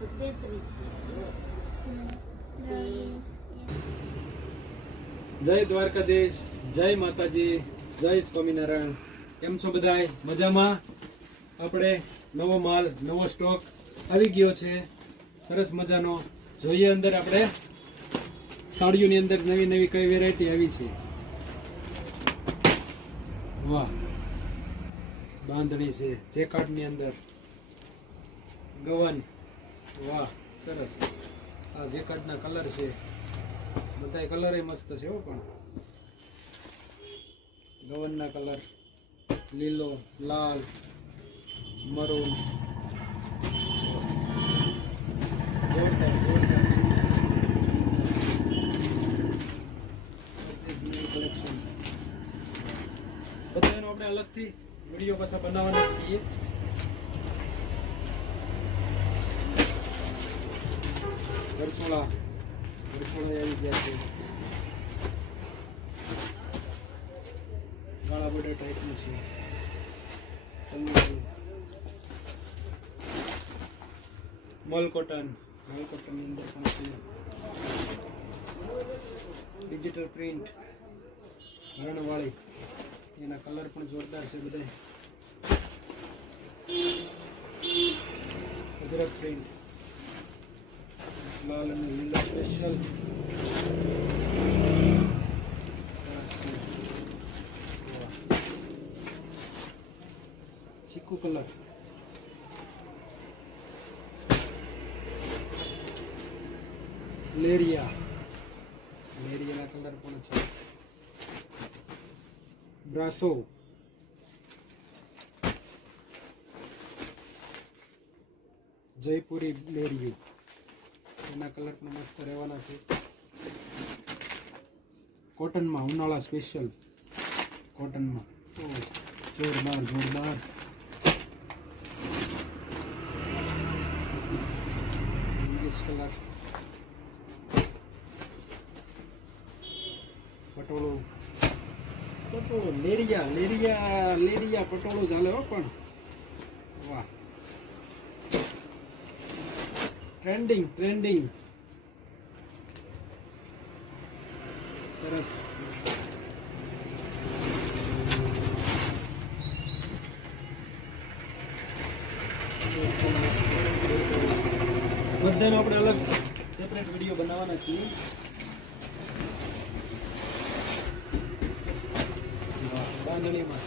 જય દ્વારકાધીશ, જય માતાજી, જય સ્વામિનારાયણ. કેમ છો બધાય? મજામાં? આપણે નવો માલ, નવો સ્ટોક આવી ગયો છે, સરસ મજાનો. જોઈએ અંદર આપણે સાડીઓની અંદર નવી નવી કઈ વેરાયટી આવી છે. વાહ, બાંધણી છે જેકાર્ડની અંદર, ગવન. વાહ, સરસ. આ જેકાર્ડના કલર છે, બધા કલર મસ્ત છે હો. પણ ગવનના કલર લીલો, લાલ, મરૂન. જોરદાર જોરદાર કલેક્શન. બધાનો આપણે અલગથી વિડીયો પાછા બનાવવાના છીએ. વરછોળા આવી ગયા છે, ગાળા બોર્ડર ટાઈપનું છે. મલ કોટનની અંદર પણ છે. ડિજિટલ પ્રિન્ટ હરણવાળી, એના કલર પણ જોરદાર છે બધા. અજરક પ્રિન્ટ, લાલ અને લીલા સ્પેશિયલ. ચીકુ કલર, લેરિયાના કલર પણ છે. બ્રાસો, જયપુરી લેરિયું, એના કલર પણ મસ્ત રહેવાના છે. કોટનમાં, ઉનાળા સ્પેશિયલ કોટનમાં. જોરદાર. ઇંગ્લિશ કલર, પટોળું, લેરિયા પટોળું ચાલે હો. પણ વાહ, ટ્રેન્ડિંગ સરસ. બધાનો આપણે અલગ સેપરેટ વિડીયો બનાવવાના છીએ. બાંધણીમાં